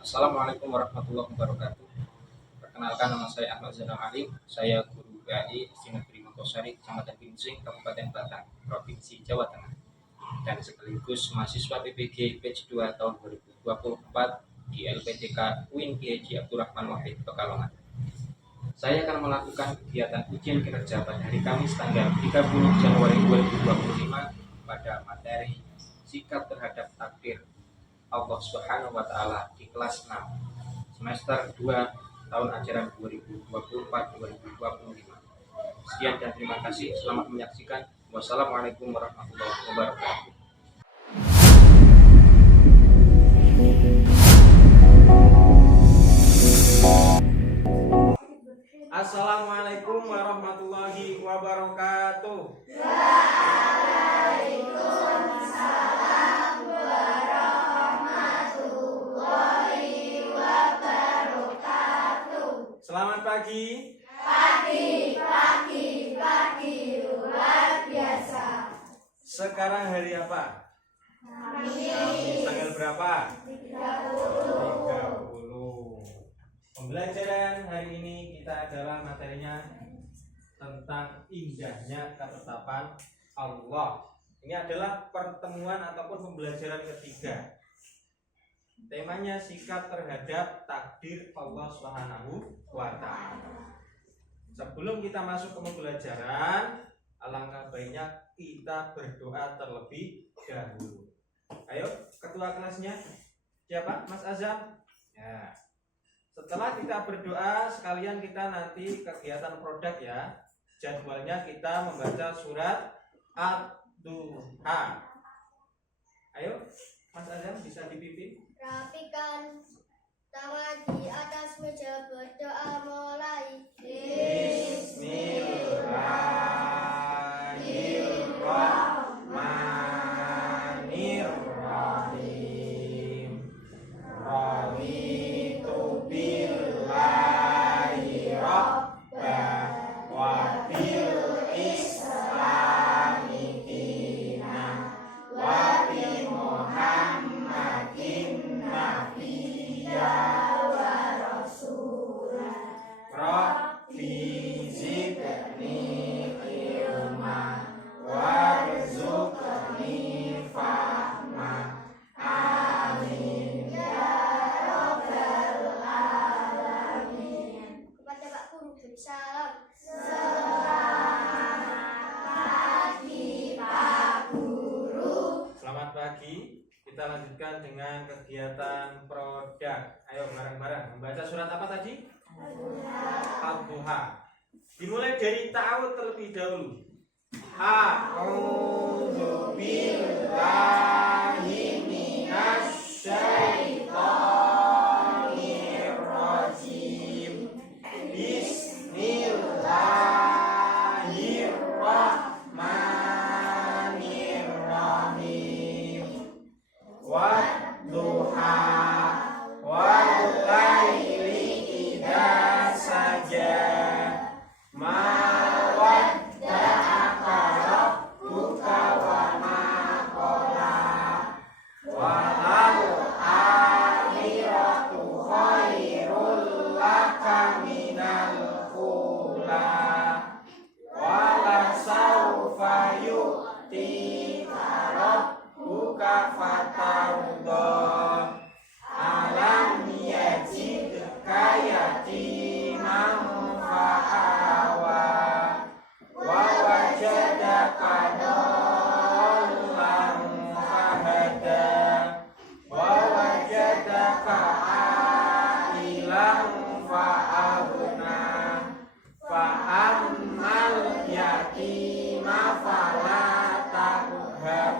Assalamualaikum warahmatullahi wabarakatuh. Perkenalkan, nama saya Ahmad Zainal Alim. Saya guru PAI di Negeri Mangkosari, Kecamatan Pinsing, Kabupaten Batang, Provinsi Jawa Tengah, dan sekaligus mahasiswa PPG Batch 2 tahun 2024 di LPTK UIN Kiai Haji Abdurrahman Wahid Pekalongan. Saya akan melakukan kegiatan ujian kinerja pada hari Kamis tanggal 30 Januari 2025 pada materi sikap terhadap takdir Allah Subhanahu wa taala di kelas 6 semester 2 tahun ajaran 2024-2025. Sekian dan terima kasih. Selamat menyaksikan. Wassalamualaikum warahmatullahi wabarakatuh. Assalamualaikum warahmatullahi wabarakatuh. Waalaikumsalam warahmatullahi wabarakatuh. Selamat pagi. Pagi, luar biasa. Sekarang hari apa? Kamis Tanggal berapa? 30. 30. Pembelajaran hari ini kita adalah materinya tentang indahnya ketetapan Allah. Ini adalah pertemuan ataupun pembelajaran ketiga. Temanya sikap terhadap takdir Allah Subhanahu wa taala. Sebelum kita masuk ke pembelajaran, alangkah baiknya kita berdoa terlebih dahulu. Ayo, ketua kelasnya siapa? Mas Azam? Ya. Setelah kita berdoa, sekalian kita nanti kegiatan produk ya. Jadwalnya kita membaca surat Ad-Duha. Ayo, Mas Azam bisa dipimpin. Rapikan tangan di atas meja, berdoa mulai. Bismillahirrahmanirrahim. Raditu billahi rabban wa bil islami dinan wa bi Muhammadin nabiyya wa rasulah. Rabbi zidni ilma warzuqni fahma. Amin ya rabbal alamin. Kepada Pak Guru beri salam. Selamat pagi Pak Guru. Selamat pagi. Kita lanjutkan dengan kegiatan produk. Ayo bareng-bareng membaca surat apa tadi? Ad-Duha. Dimulai dari ta'awud terlebih dahulu. A'udzu billahi minasyaitonir rajim. Bismillahirrahmanirrahim. Wadduha wal laili idza saja. Ma wadda'aka rabbuka wa ma qala. Walal akhiratu khairul laka minal ula. Wala saufa yu'tika rabbuka fatarda. Alam yajidka yatiman fa'awa. Wa wajadaka dhallan fahada. Wa wajadaka ailan fa'aghna. Fa'ammal yatima fala taqhar.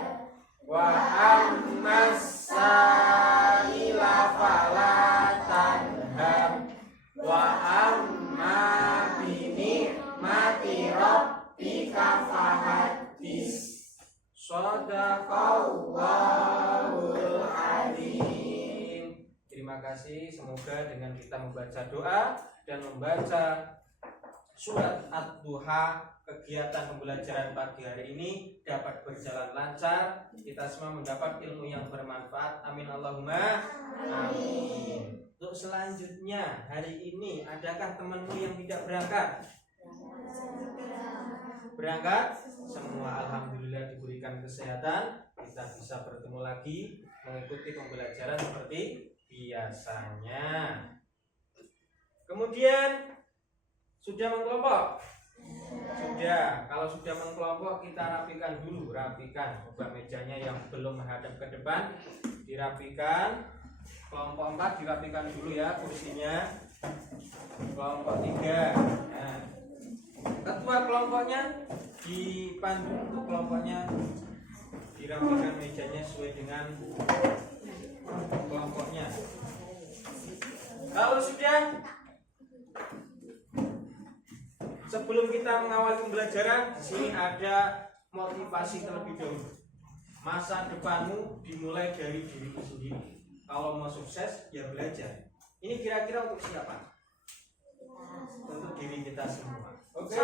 Wa ammas sa'ila fala tanhar. Wa amma bi ni'mati rabbika fahaddis. Shadaqallahul azim. Terima kasih. Semoga dengan kita membaca doa dan membaca surat Ad-Duha, kegiatan pembelajaran pagi hari ini dapat berjalan lancar, kita semua mendapat ilmu yang bermanfaat. Amin Allahumma amin. Untuk selanjutnya hari ini adakah temanmu yang tidak berangkat? Berangkat? Semua alhamdulillah diberikan kesehatan, kita bisa bertemu lagi mengikuti pembelajaran seperti biasanya. Kemudian sudah mengkelompok? Sudah. Kalau sudah mengkelompok kita rapikan dulu, rapikan ubah mejanya yang belum menghadap ke depan, dirapikan. Kelompok 4 dirapikan dulu ya kursinya. Kelompok 3. Nah, ketua kelompoknya dipandu untuk kelompoknya, dirapikan mejanya sesuai dengan kelompoknya. Kalau sudah, sebelum kita mengawali pembelajaran, di sini ada motivasi terlebih dahulu. Masa depanmu dimulai dari dirimu sendiri. Kalau mau sukses, ya belajar. Ini kira-kira untuk siapa? Untuk diri kita semua. Oke?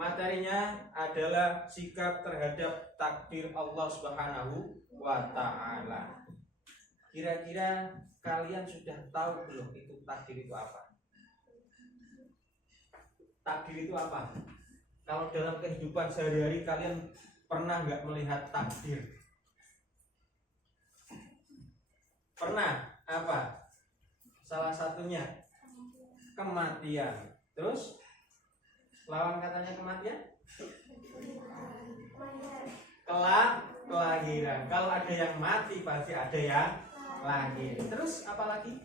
Materinya adalah sikap terhadap takdir Allah Subhanahu wa Ta'ala. Kira-kira kalian sudah tahu belum itu takdir itu apa? Takdir itu apa? Kalau dalam kehidupan sehari-hari kalian pernah nggak melihat takdir? Pernah? Apa? Salah satunya kematian. Terus lawan katanya kematian? Kelahiran. Kalau ada yang mati pasti ada yang lahir. Terus apa lagi?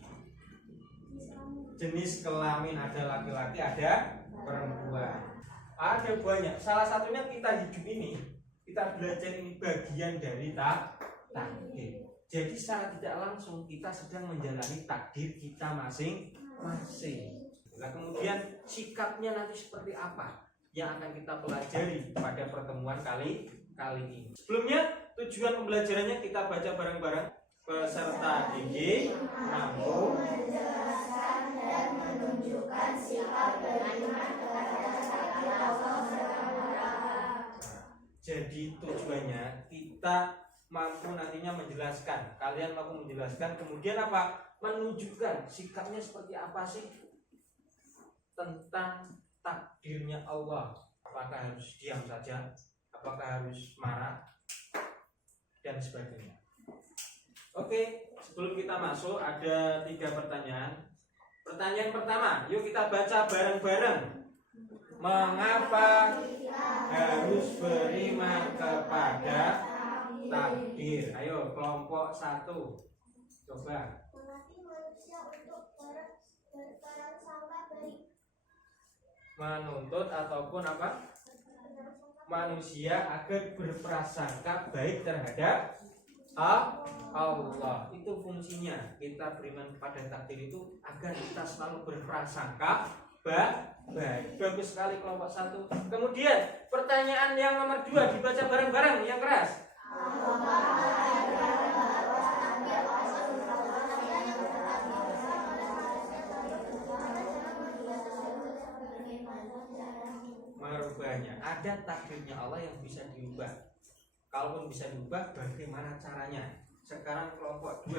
Jenis kelamin, ada laki-laki, ada perempuan. Ada banyak. Salah satunya kita hidup ini, kita belajar ini bagian dari takdir. Jadi secara tidak langsung kita sedang menjalani takdir kita masing-masing. Nah, kemudian sikapnya nanti seperti apa yang akan kita pelajari pada pertemuan kali ini. Sebelumnya tujuan pembelajarannya kita baca bareng-bareng. Peserta didik mampu menjelaskan dan menunjukkan sikap beriman terhadap takdir Allah SWT. Jadi tujuannya kita mampu nantinya menjelaskan, kalian mampu menjelaskan, kemudian apa? Menunjukkan sikapnya seperti apa sih tentang takdirnya Allah. Apakah harus diam saja? Apakah harus marah? Dan sebagainya. Oke, sebelum kita masuk ada 3 pertanyaan. Pertanyaan pertama, yuk kita baca bareng-bareng. Mengapa harus beriman kepada takdir? Ayo kelompok 1, coba. Melatih manusia untuk berprasangka baik. Menuntut ataupun apa? Manusia agar berprasangka baik terhadap Allah. Itu fungsinya kita beriman kepada takdir itu agar kita selalu berprasangka baik. Bagus sekali kelompok 1. Kemudian pertanyaan yang nomor 2 dibaca bareng-bareng yang keras. Merubahnya. Ada takdirnya Allah yang bisa diubah. Kalaupun bisa diubah, bagaimana caranya? Sekarang kelompok 2.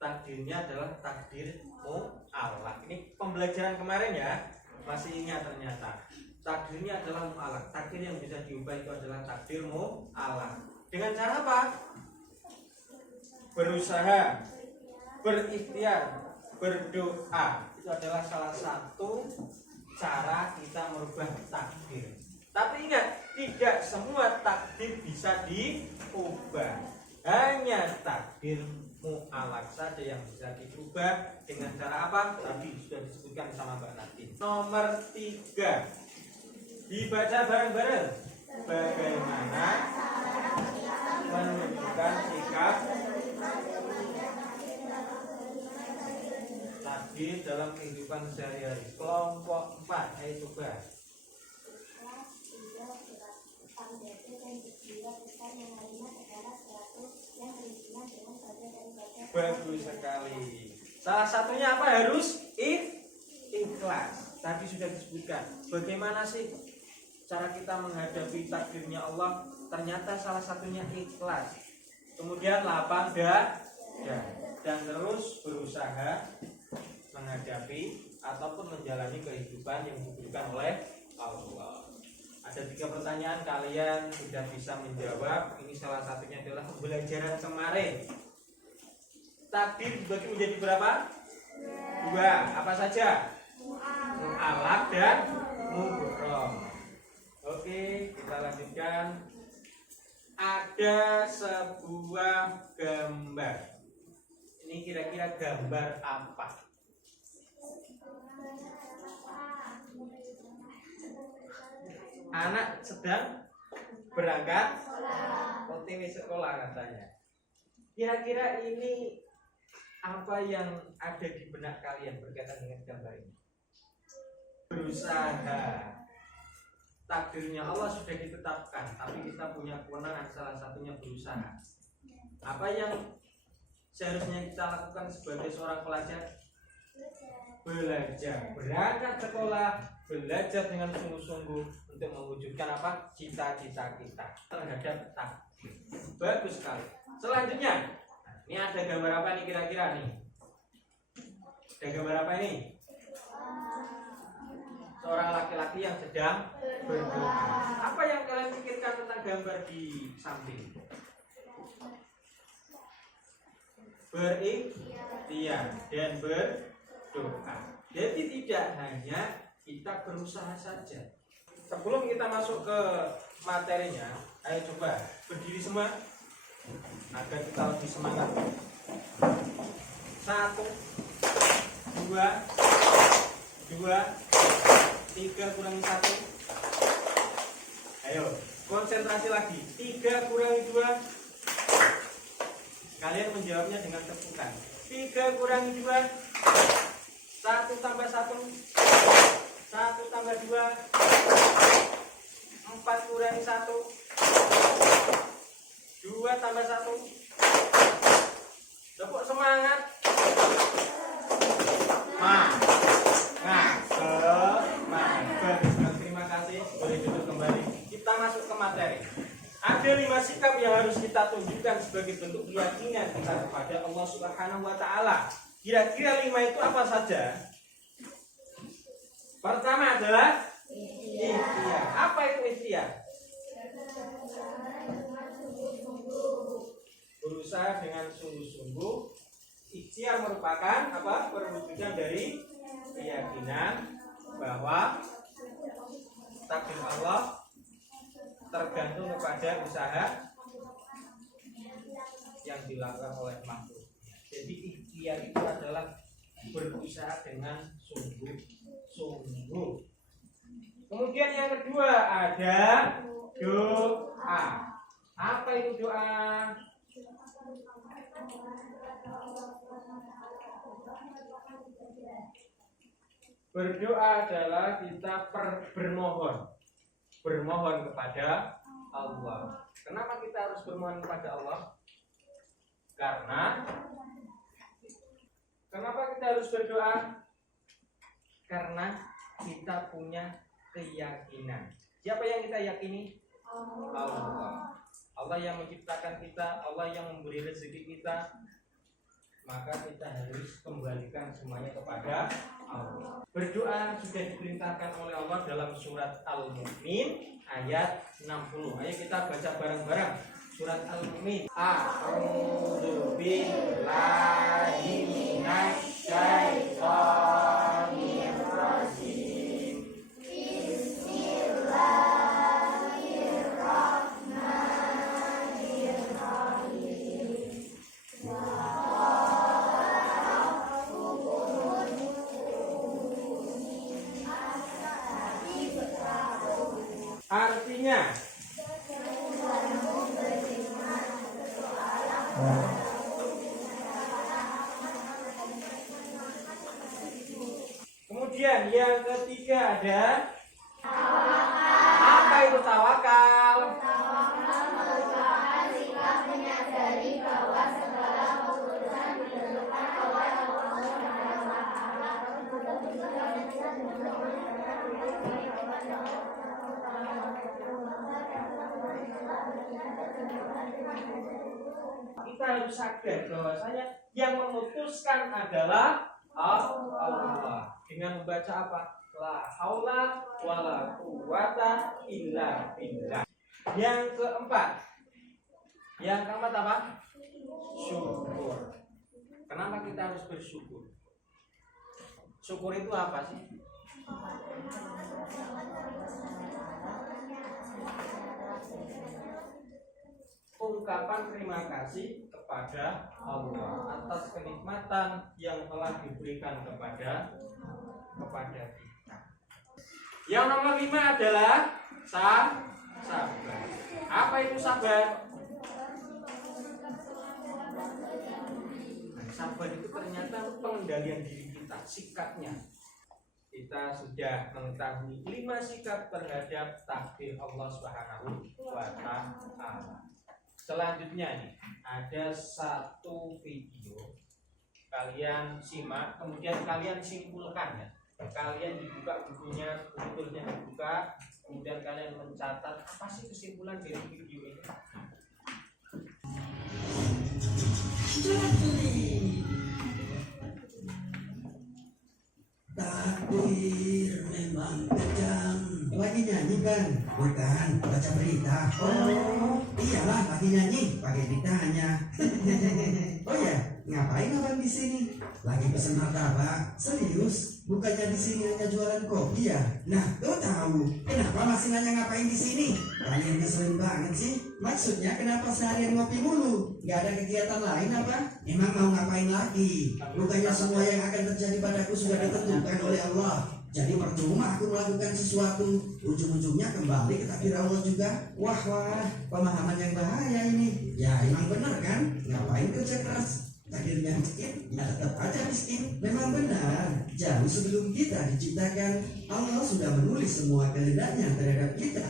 Takdirnya adalah takdirmu Allah. Ini pembelajaran kemarin ya, masih ingat ternyata. Takdirnya adalah mu'alak. Takdir yang bisa diubah itu adalah takdirmu Allah. Dengan cara apa? Berusaha, berikhtiar, berdoa. Itu adalah salah satu cara kita merubah takdir. Tapi ingat, tidak semua takdir bisa diubah. Hanya takdir mu'alak saja yang bisa diubah. Dengan cara apa? Tadi sudah disebutkan sama Mbak Natin. Nomor 3, dibaca bareng-bareng. Bagaimana menunjukkan sikap takdir dalam kehidupan sehari-hari. Kelompok 4, ayo coba. Bagus sekali. Salah satunya apa? Harus ikhlas. Tadi sudah disebutkan. Bagaimana sih cara kita menghadapi takdirnya Allah? Ternyata salah satunya ikhlas. Kemudian lapang dada dan terus berusaha menghadapi ataupun menjalani kehidupan yang diberikan oleh Allah. Ada 3 pertanyaan, kalian sudah bisa menjawab. Ini salah satunya adalah pembelajaran kemarin. Takdir dibagi menjadi berapa? 2. Apa saja? Mu'allaq dan mubrom. Oke, kita lanjutkan. Ada sebuah gambar. Ini kira-kira gambar apa? Anak sedang berangkat OTW sekolah katanya. Kira-kira ini apa yang ada di benak kalian berkaitan dengan gambar ini? Berusaha. Takdirnya Allah sudah ditetapkan, tapi kita punya kewenangan, salah satunya berusaha. Apa yang seharusnya kita lakukan sebagai seorang pelajar? Belajar, berangkat sekolah, belajar dengan sungguh-sungguh untuk mewujudkan apa? Cita-cita kita terhadap takdir. Bagus sekali. Selanjutnya, ini ada gambar apa nih kira-kira nih? Ada gambar apa ini? Seorang laki-laki yang sedang berdoa. Apa yang kalian pikirkan tentang gambar di samping? Berikhtiar dan berdoa. Jadi tidak hanya kita berusaha saja. Sebelum kita masuk ke materinya, ayo coba berdiri semua agar kita lebih semangat. 1, 2, 3 kurangi 1. Ayo, konsentrasi lagi. 3 kurangi 2. Kalian menjawabnya dengan tepukan. 3 kurangi 2. 1 tambah 1. 1 tambah 2. 4 kurangi 1. 2 tambah 1. Tepuk semangat. Terima kasih. Boleh duduk kembali. Kita masuk ke materi. Ada 5 sikap yang harus kita tunjukkan sebagai bentuk keyakinan kita kepada Allah Subhanahu wa taala. Kira-kira 5 itu apa saja? Pertama adalah ikhtiar. Apa itu ikhtiar? Berusaha dengan sungguh-sungguh. Ikhtiar merupakan apa? Perwujudan dari keyakinan bahwa takdir Allah tergantung kepada usaha yang dilakukan oleh makhluk. Jadi ikhtiar itu adalah berusaha dengan sungguh-sungguh. Kemudian yang kedua ada doa. Apa itu doa? Berdoa adalah kita bermohon kepada Allah. Kenapa kita harus bermohon kepada Allah? Kenapa kita harus berdoa? Karena kita punya keyakinan. Siapa yang kita yakini? Allah. Allah yang menciptakan kita, Allah yang memberi rezeki kita. Maka kita harus kembalikan semuanya kepada Allah. Berdoa sudah diperintahkan oleh Allah dalam surat Al-Mu'min ayat 60. Ayo kita baca bareng-bareng surat Al-Mu'min. A'udzu billahi minasy syaithanir rajim. Artinya kemudian yang ketiga ada tawakal. Apa itu tawakal? Tawakal merupakan sikap menyadari bahwa segala keputusan harus sadar bahwasanya yang memutuskan adalah Allah. Dengan membaca apa? La haula wala quwata illa billah. Yang keempat apa? Syukur. Kenapa kita harus bersyukur? Syukur itu apa sih? Ungkapan terima kasih kepada Allah atas kenikmatan yang telah diberikan kepada kita. Yang nomor 5 adalah sabar. Apa itu sabar? Sabar itu ternyata pengendalian diri kita, sikapnya. Kita sudah mengetahui 5 sikap terhadap takdir Allah Subhanahu wa Ta'ala. Selanjutnya nih, ada satu video. Kalian simak, kemudian kalian simpulkan ya. Kalian dibuka bukunya, bukunya dibuka, kemudian kalian mencatat apa sih kesimpulan dari video ini. Takdir memang kejam. Lagi nyanyi kan? Bukan, baca berita. Oh, iyalah lagi nyanyi, pakai ditanya. Oh ya, ngapain abang di sini? Lagi pesen martabak. Serius? Bukannya di sini hanya jualan kopi ya? Nah, lo tahu kenapa masih nanya ngapain di sini? Kalian ngeselin banget sih. Maksudnya kenapa seharian ngopi mulu? Gak ada kegiatan lain apa? Emang mau ngapain lagi? Bukannya semua yang akan terjadi padaku sudah ditentukan oleh Allah. Jadi percuma aku melakukan sesuatu, ujung-ujungnya kembali ke takdir Allah juga. Wah, pemahaman yang bahaya ini. Ya emang benar kan? Ngapain kerja keras? Takdirnya miskin, ya tetap aja miskin. Memang benar, jauh sebelum kita diciptakan, Allah sudah menulis semua kehendaknya terhadap kita.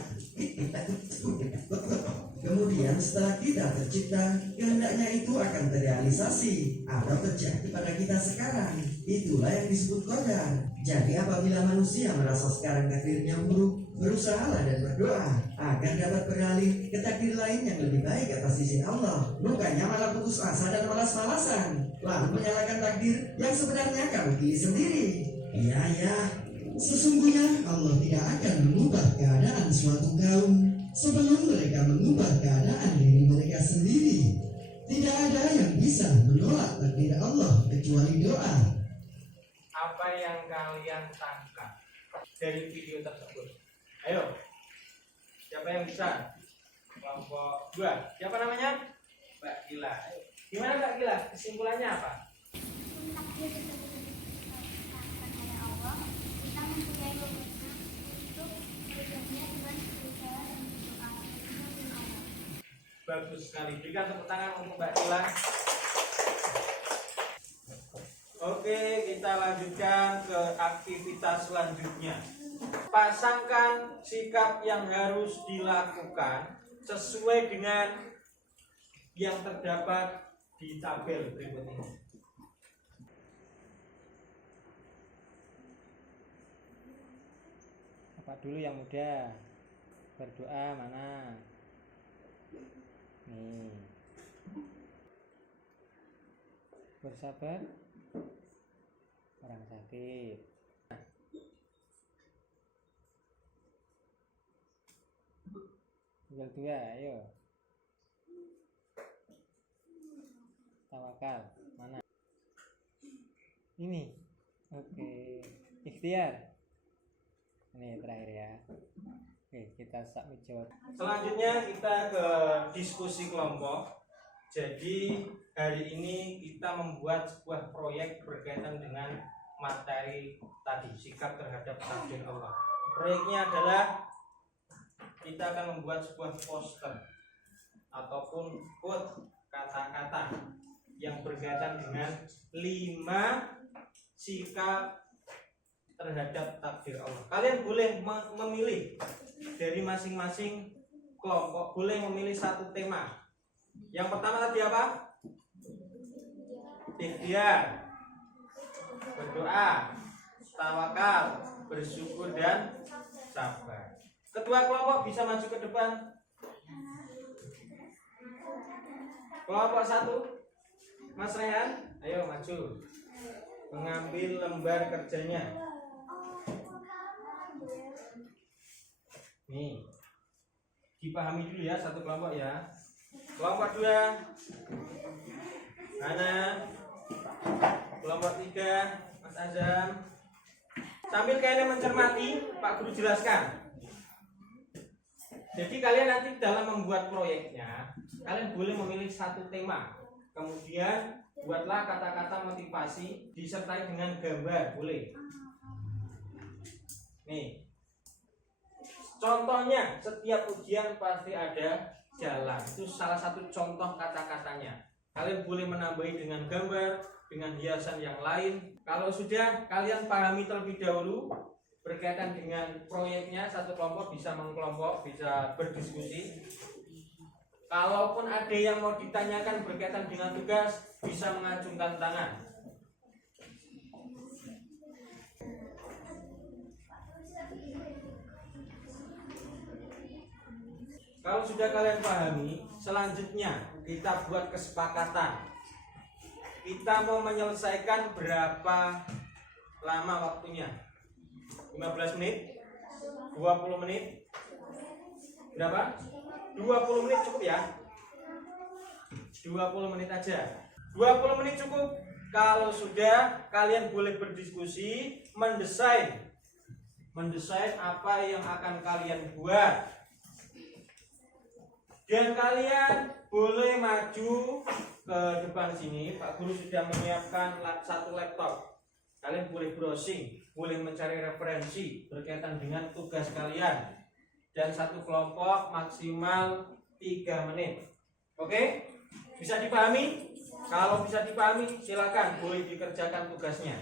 Kemudian setelah kita tercipta, kehendaknya itu akan terrealisasi atau terjadi pada kita sekarang. Itulah yang disebut qadar. Jadi apabila manusia merasa sekarang takdirnya buruk, berusahalah dan berdoa agar dapat beralih ke takdir lain yang lebih baik atas izin Allah. Bukannya malah putus asa dan malas-malasan, lalu menyalahkan takdir yang sebenarnya kamu pilih sendiri. Ya, sesungguhnya Allah tidak akan mengubah keadaan suatu kaum sebelum mereka mengubah keadaan diri mereka sendiri. Tidak ada yang bisa menolak takdir Allah kecuali doa. Apa yang kalian tangkap dari video tersebut? Ayo, siapa yang bisa? Kelompok 2. Siapa namanya? Mbak Gila. Gimana Mbak Gila? Kesimpulannya apa? Takdir tersebut ditetapkan oleh Allah. Kita mempunyai wewenang untuk bekerja dengan berusaha dan berdoa. Bagus sekali. Berikan tepuk tangan untuk Mbak Gila. Oke, kita lanjutkan ke aktivitas selanjutnya. Pasangkan sikap yang harus dilakukan sesuai dengan yang terdapat di tabel berikut ini. Apa dulu yang mudah? Berdoa mana? Nih. Bersabar orang sakit. Tinggal 2, ayo. Tawakal mana? Ini. Oke. Ikhtiar. Ini terakhir ya. Oke, kita submit jawab. Selanjutnya kita ke diskusi kelompok. Jadi hari ini kita membuat sebuah proyek berkaitan dengan materi tadi, sikap terhadap takdir Allah. Proyeknya adalah kita akan membuat sebuah poster ataupun quote, kata-kata yang berkaitan dengan 5 sikap terhadap takdir Allah. Kalian boleh memilih dari masing-masing kelompok, boleh memilih satu tema. Yang pertama tadi apa? Ikhtiar, berdoa, tawakal, bersyukur dan sabar. Ketua kelompok bisa maju ke depan. Kelompok 1, Mas Rehan, ayo maju. Mengambil lembar kerjanya. Nih, dipahami dulu ya satu kelompok ya. Kelompok 2, Hana. Kelompok 3, Mas Azam. Sambil kalian mencermati, Pak Guru jelaskan. Jadi kalian nanti dalam membuat proyeknya, kalian boleh memilih satu tema. Kemudian buatlah kata-kata motivasi disertai dengan gambar, boleh. Nih, contohnya setiap ujian pasti ada jalan. Itu salah satu contoh kata-katanya. Kalian boleh menambahi dengan gambar, dengan hiasan yang lain. Kalau sudah kalian pahami terlebih dahulu berkaitan dengan proyeknya, satu kelompok bisa mengkelompok, bisa berdiskusi. Kalaupun ada yang mau ditanyakan berkaitan dengan tugas, bisa mengacungkan tangan. Kalau sudah kalian pahami, selanjutnya kita buat kesepakatan. Kita mau menyelesaikan berapa lama waktunya? 15 menit? 20 menit? Berapa? 20 menit cukup ya? 20 menit aja. 20 menit cukup. Kalau sudah, kalian boleh berdiskusi, mendesain apa yang akan kalian buat. Dan kalian boleh maju ke depan sini. Pak Guru sudah menyiapkan satu laptop. Kalian boleh browsing, boleh mencari referensi berkaitan dengan tugas kalian. Dan satu kelompok maksimal 3 menit. Oke? Bisa dipahami? Kalau bisa dipahami, silakan boleh dikerjakan tugasnya.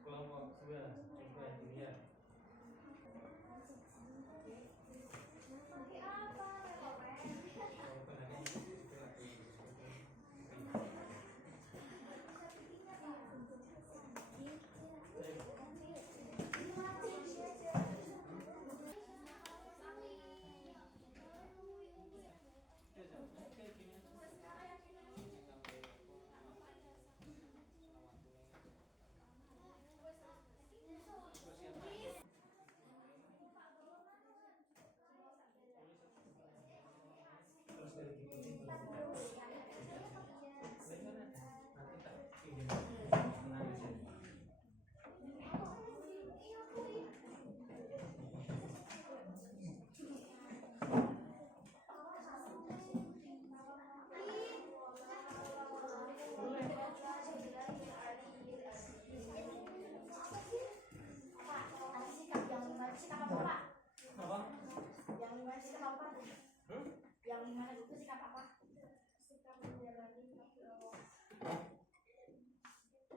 Kelompok 2, coba dilihat.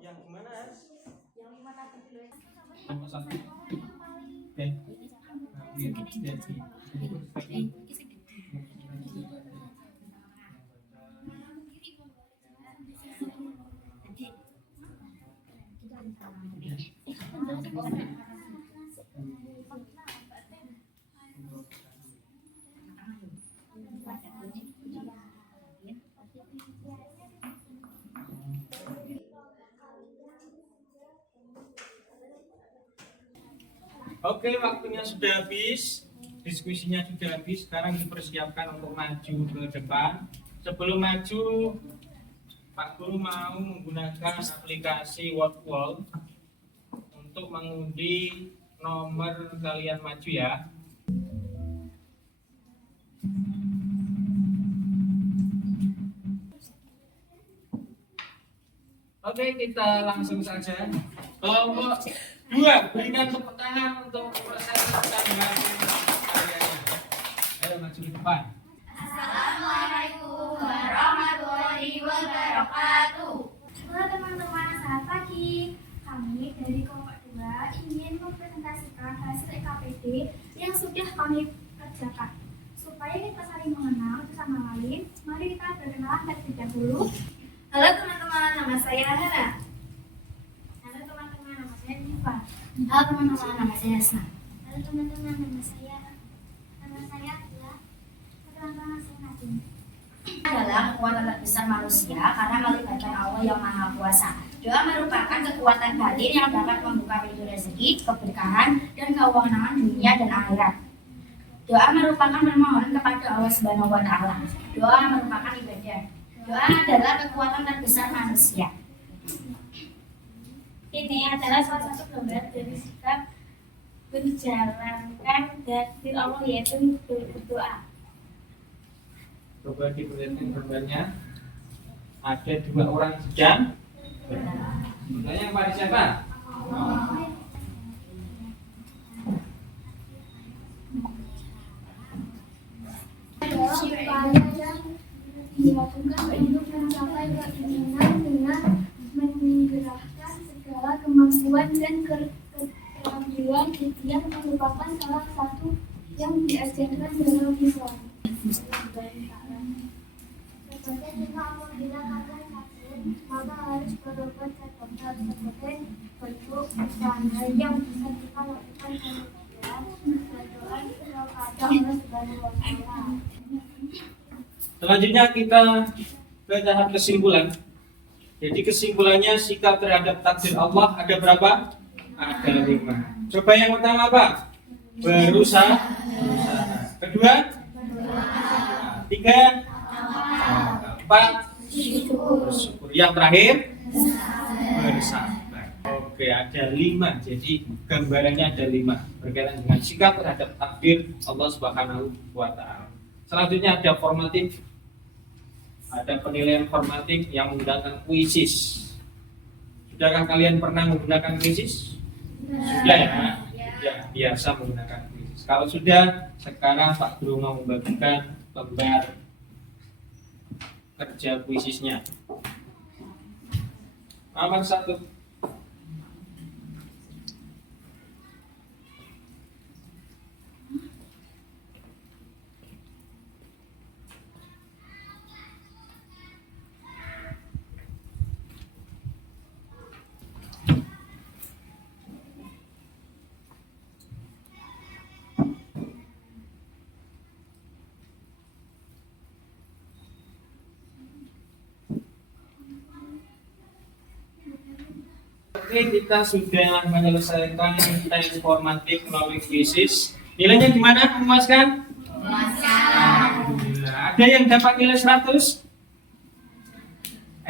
Yang gimana? Nomor 1. Oke, waktunya sudah habis, diskusinya sudah habis. Sekarang dipersiapkan untuk maju ke depan. Sebelum maju, Pak Guru mau menggunakan aplikasi Wordwall untuk mengundi nomor kalian maju ya. Oke, kita langsung saja. Kelompok 2, berikan tepuk tangan untuk persenjataan maju karyanya. Ayo maju ke depan. wabarakatuh. Halo teman-teman, selamat pagi. Kami dari kelompok 2 ingin mempresentasikan hasil EKPD yang sudah kami kerjakan. Supaya kita saling mengenal satu sama lain, mari kita berkenalan terlebih dahulu. Halo teman-teman, nama saya Hana. Halo teman-teman, nama saya Diva. Halo teman-teman, nama saya Asna. Halo teman-teman, nama saya Ila. Teman-teman, saya Nadine. Adalah kekuatan terbesar manusia karena melibatkan Allah yang Maha Kuasa. Doa merupakan kekuatan batin yang dapat membuka pintu rezeki, keberkahan, dan kewenangan dunia dan akhirat. Doa merupakan memohon kepada Allah Subhanahu wa Ta'ala. Doa merupakan ibadah. Doa adalah kekuatan terbesar manusia. Ini adalah salah satu gambaran dari sikap menjalankan takdir Allah, yaitu berdoa. Coba diperlihatkan gambarnya. Ada 2 orang sedang bertanya kepada siapa? Adalah upaya yang dilakukan untuk mencapai keinginan dengan menggerakkan segala kemampuan dan keterampilan yang merupakan salah satu yang diajarkan dalam Islam. Sebagai kita apabila akan sakit, maka harus berobat ke dokter sebagai bentuk usaha yang bisa kita lakukan kemudian berdoa kepada Allah Subhanahu wa Ta'ala. Selanjutnya kita ke tahap kesimpulan. Jadi kesimpulannya sikap terhadap takdir Allah ada berapa? Ada 5. Coba yang pertama apa? Berusaha. Kedua? 3? 4? Bersyukur. Yang terakhir? Bersabar. Oke, ada 5. Jadi gambarannya ada 5 berkaitan dengan sikap terhadap takdir Allah Subhanahu wa Ta'ala. Selanjutnya ada formatif. Ada penilaian formatif yang menggunakan kuisis. Sudahkah kalian pernah menggunakan kuisis? Sudah ya? Ya, biasa menggunakan kuisis. Kalau sudah, sekarang Pak Guru mau membagikan lembar kerja kuisisnya. Nomor 1. Oke, kita sudah menyelesaikan tes formatif melalui kuisis. Nilainya gimana? Memuaskan? Alhamdulillah. Ada yang dapat nilai 100?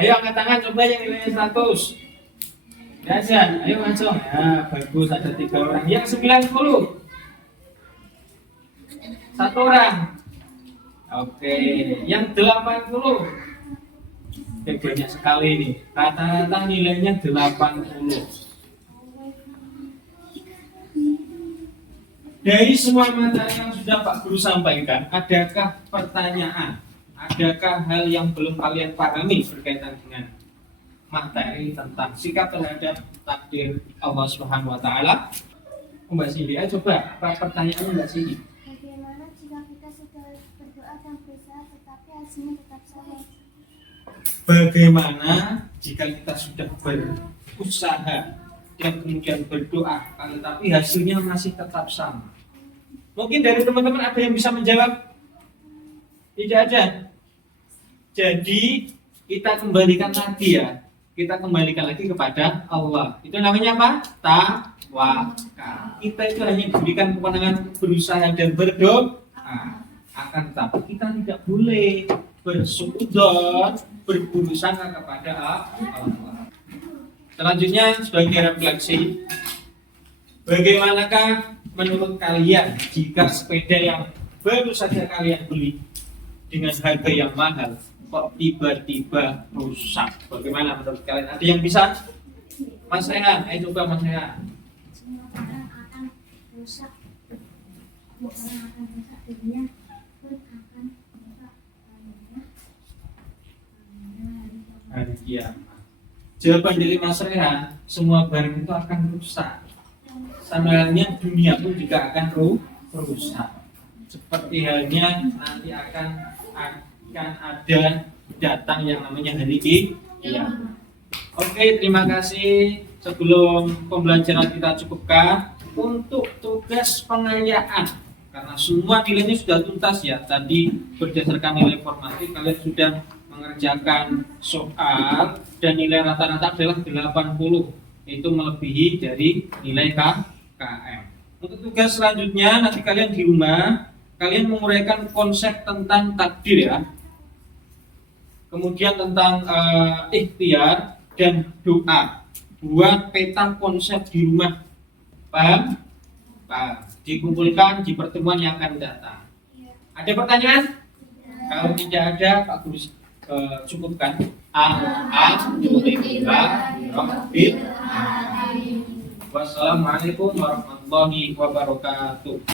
Ayo angkat tangan, coba yang nilainya 100. Biasa, ayo langsung. Ya, bagus, ada 3 orang. Yang 90? 1 orang. Oke, yang 80? Banyak sekali nih. Rata-rata nilainya 80. Dari semua materi yang sudah Pak Guru sampaikan, adakah pertanyaan? Adakah hal yang belum kalian pahami berkaitan dengan materi tentang sikap terhadap takdir Allah Subhanahu wa Ta'ala? Mbak Cindy, coba apa pertanyaannya Mbak Cindy? Bagaimana jika kita sudah berdoa dan berusaha tetapi hasilnya tetap salah? Bagaimana jika kita sudah berusaha dan kemudian berdoa, tetapi hasilnya masih tetap sama? Mungkin dari teman-teman ada yang bisa menjawab? Tidak ada. Jadi kita kembalikan lagi ya. Kita kembalikan lagi kepada Allah. Itu namanya apa? Tawakal. Kita itu hanya diberikan kewenangan berusaha dan berdoa. Akan tetapi kita tidak boleh bersuudzon, berburuk sangka kepada Allah. Selanjutnya sebagai refleksi, bagaimanakah menurut kalian jika sepeda yang baru saja kalian beli dengan harga yang mahal kok tiba-tiba rusak? Bagaimana menurut kalian? Ada yang bisa? Mas Rehan, ayo coba Mas Rehan. Semua barang akan rusak. Bukan akan rusak dirinya, pun akan rusak. hari kiamat? Jawaban dari Mas Rehan, semua barang itu akan rusak. Sama halnya dunia pun juga akan rusak. Seperti halnya nanti akan ada datang yang namanya hari kiamat. Oke, terima kasih. Sebelum pembelajaran kita cukupkan untuk tugas pengayaan, karena semua nilainya sudah tuntas ya. Tadi berdasarkan nilai formatif kalian sudah mengerjakan soal dan nilai rata-rata adalah 80. Itu melebihi dari nilai KKM. Untuk tugas selanjutnya nanti kalian di rumah kalian menguraikan konsep tentang takdir ya. Kemudian tentang ikhtiar dan doa. Buat peta konsep di rumah. Paham? Paham. Dikumpulkan di pertemuan yang akan datang. Ada pertanyaan? Kalau tidak ada, Pak Guru cukupkan. Alhamdulillahirabbil alamin. Wassalamualaikum warahmatullahi wabarakatuh.